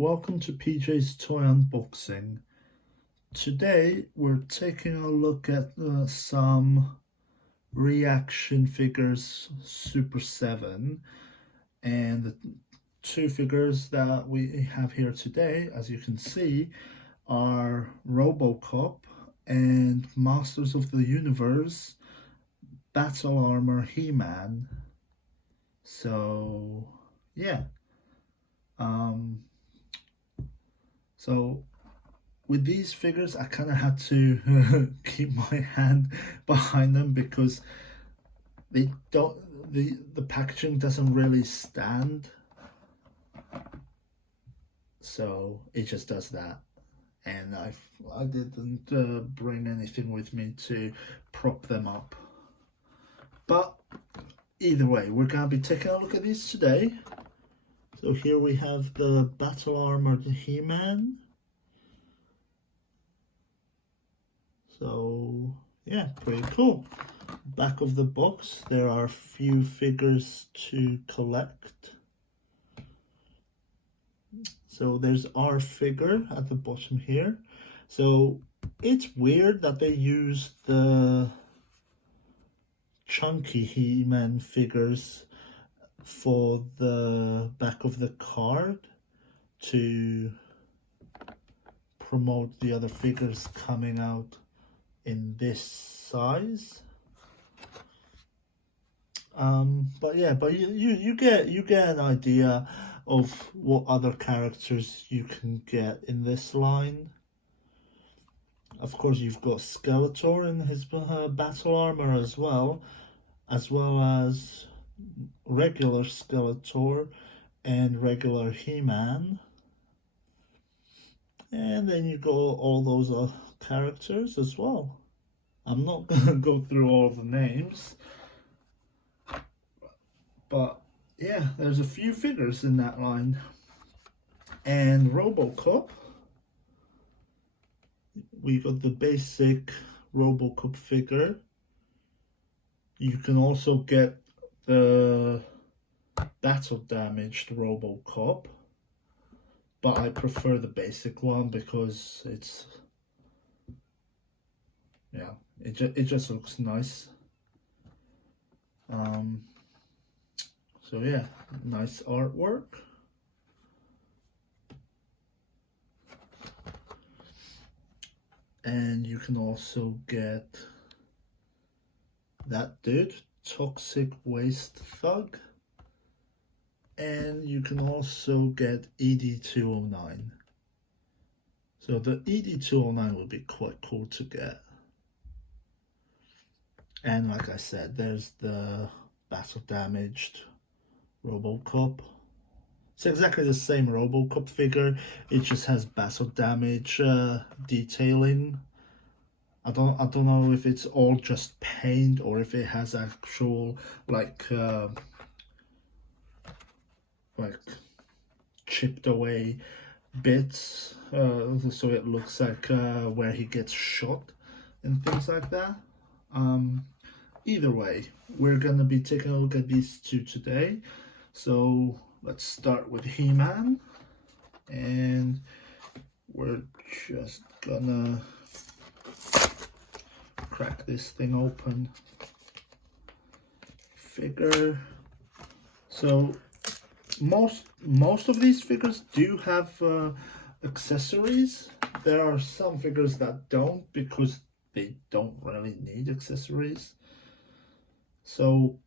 welcome to PJ's Toy Unboxing. Today we're taking a look at some ReAction figures Super 7, and the two figures that we have here today, as you can see, are Robocop and Masters of the Universe Battle Armor He-Man. So yeah. So with these figures, I kind of had to keep my hand behind them because they don't. The packaging doesn't really stand, so it just does that. And I didn't bring anything with me to prop them up. But either way, we're gonna be taking a look at these today. So here we have the Battle Armored He-Man. So yeah, pretty cool. Back of the box, there are a few figures to collect. So there's our figure at the bottom here. So it's weird that they use the chunky He-Man figures for the back of the card to promote the other figures coming out in this size. But you get an idea of what other characters you can get in this line. Of course, you've got Skeletor in his battle armor as well as regular Skeletor and regular He-Man. And then you got all those characters as well. I'm not gonna go through all the names, but yeah, there's a few figures in that line. And Robocop, we got the basic Robocop figure. You can also get the battle damaged Robocop, but I prefer the basic one because it's, yeah, it just looks nice. So yeah, nice artwork. And you can also get that dude, Toxic Waste Thug. And you can also get ED209. So the ED209 would be quite cool to get. And like I said, there's the battle damaged Robocop. It's exactly the same Robocop figure, it just has battle damage detailing. I don't know if it's all just paint or if it has actual like chipped away bits, so it looks like where he gets shot and things like that. Either way, we're gonna be taking a look at these two today. So let's start with He-Man, and we're just gonna crack this thing open. Figure. So most of these figures do have accessories. There are some figures that don't because they don't really need accessories. So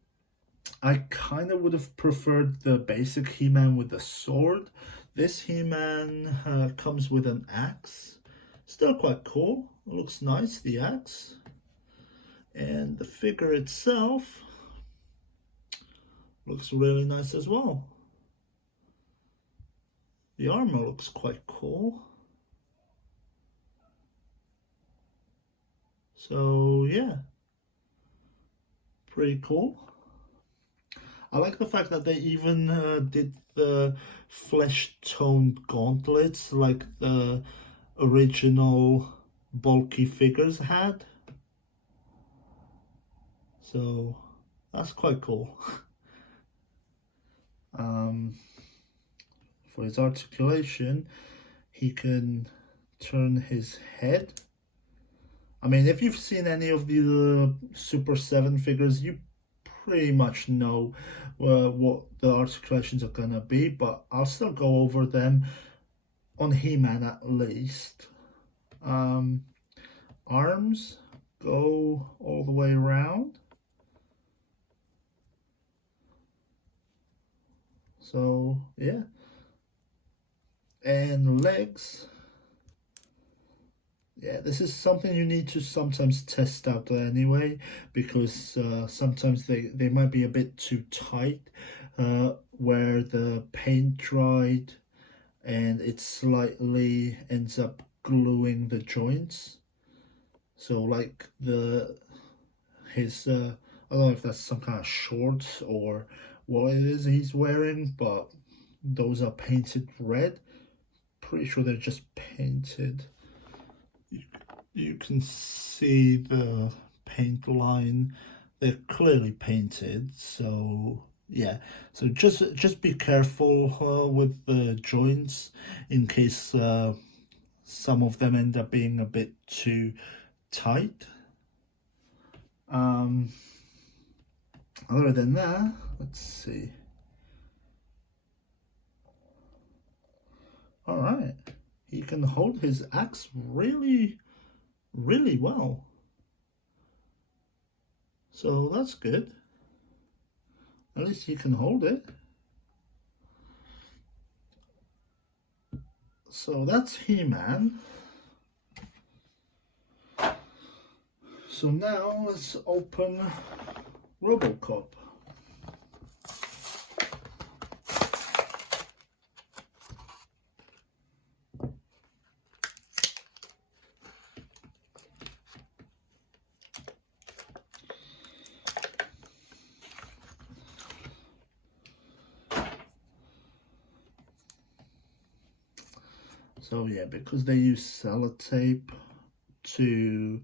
I kind of would have preferred the basic He-Man with the sword. This He-Man comes with an axe. Still quite cool. It looks nice, the axe. And the figure itself looks really nice as well. The armor looks quite cool. So yeah, pretty cool. I like the fact that they even did the flesh-toned gauntlets like the original bulky figures had. So that's quite cool. for his articulation, he can turn his head. I mean, if you've seen any of the Super 7 figures, you pretty much know what the articulations are gonna be, but I'll still go over them on He-Man at least. Arms go all the way around. So, yeah. And legs. Yeah, this is something you need to sometimes test out anyway, because sometimes they might be a bit too tight, where the paint dried and it slightly ends up gluing the joints. So like his I don't know if that's some kind of shorts or what it is he's wearing, but those are painted red. Pretty sure they're just painted. You can see the paint line. They're clearly painted, so yeah. So just be careful with the joints in case some of them end up being a bit too tight. Other than that, let's see. All right, he can hold his axe really well. So that's good. At least he can hold it. So that's He-Man. So now let's open Robocop. So yeah, because they use sellotape to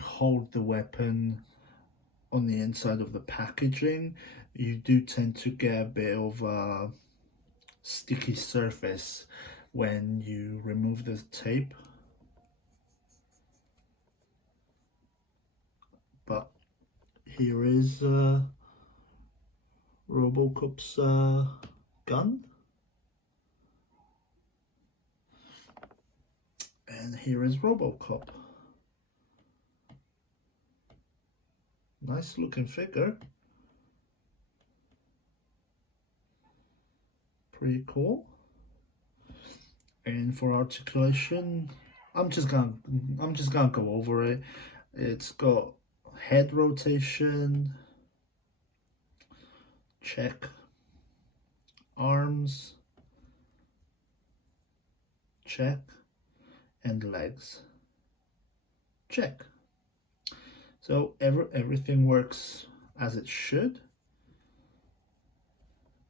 hold the weapon on the inside of the packaging, you do tend to get a bit of a sticky surface when you remove the tape. But here is Robocop's gun. And here is Robocop. Nice looking figure. Pretty cool. And for articulation, I'm just gonna go over it. It's got head rotation, check. Arms, check. And legs, check. So everything works as it should.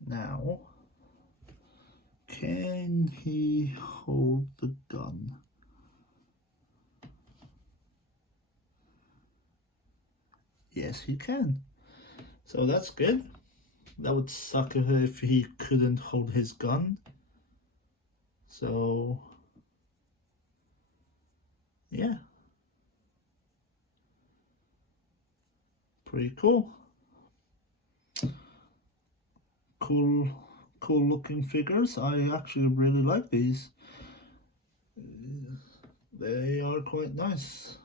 Now, can he hold the gun? Yes, he can. So that's good. That would suck if he couldn't hold his gun. So, yeah. Pretty cool. Cool looking figures. I actually really like these. They are quite nice.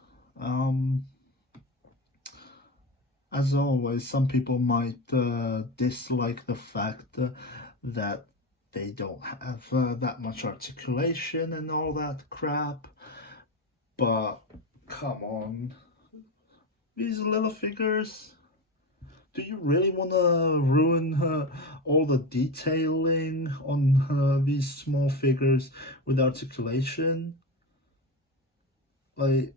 As always, some people might dislike the fact that they don't have that much articulation and all that crap, but come on, these little figures, do you really want to ruin all the detailing on these small figures with articulation? Like,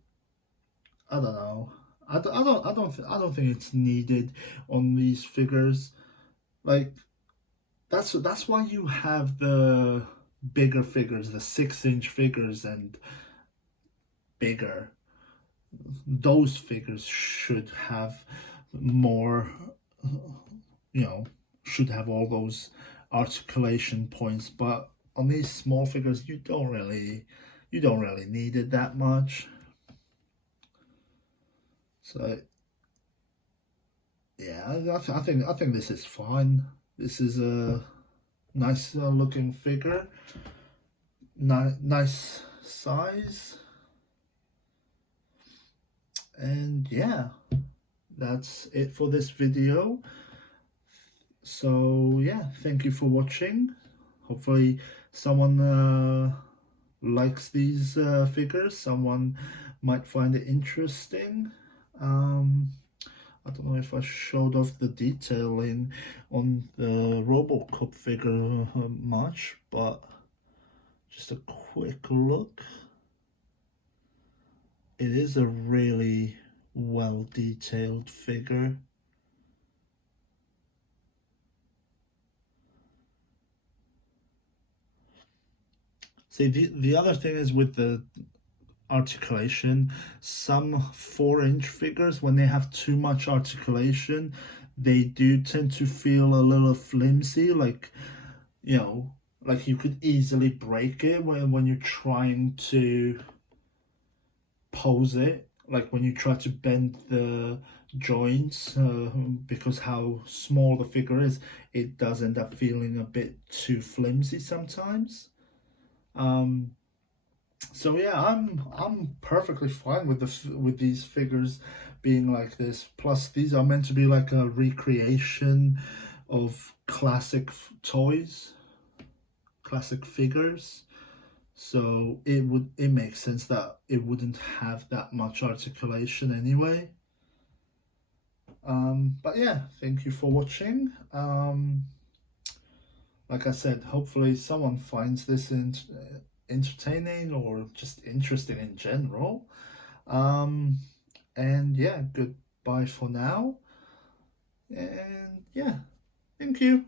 I don't know. I don't think it's needed on these figures. Like, that's why you have the bigger figures, the 6-inch figures and bigger. Those figures should have more, should have all those articulation points, but on these small figures you don't really need it that much. So yeah, I think this is fine. This is a nice looking figure, nice size, and yeah, that's it for this video. So yeah, thank you for watching. Hopefully someone likes these figures. Someone might find it interesting. I don't know if I showed off the detailing on the Robocop figure much, but just a quick look. It is a really well detailed figure. See, the other thing is with the articulation, some 4-inch figures, when they have too much articulation, they do tend to feel a little flimsy, like, you know, like you could easily break it when you're trying to pose it, like when you try to bend the joints, because how small the figure is, it does end up feeling a bit too flimsy sometimes. So yeah, I'm perfectly fine with these figures being like this. Plus, these are meant to be like a recreation of classic toys, classic figures. So it makes sense that it wouldn't have that much articulation anyway. But yeah, thank you for watching. Like I said, hopefully someone finds this entertaining or just interesting in general. And yeah, goodbye for now. And yeah, thank you.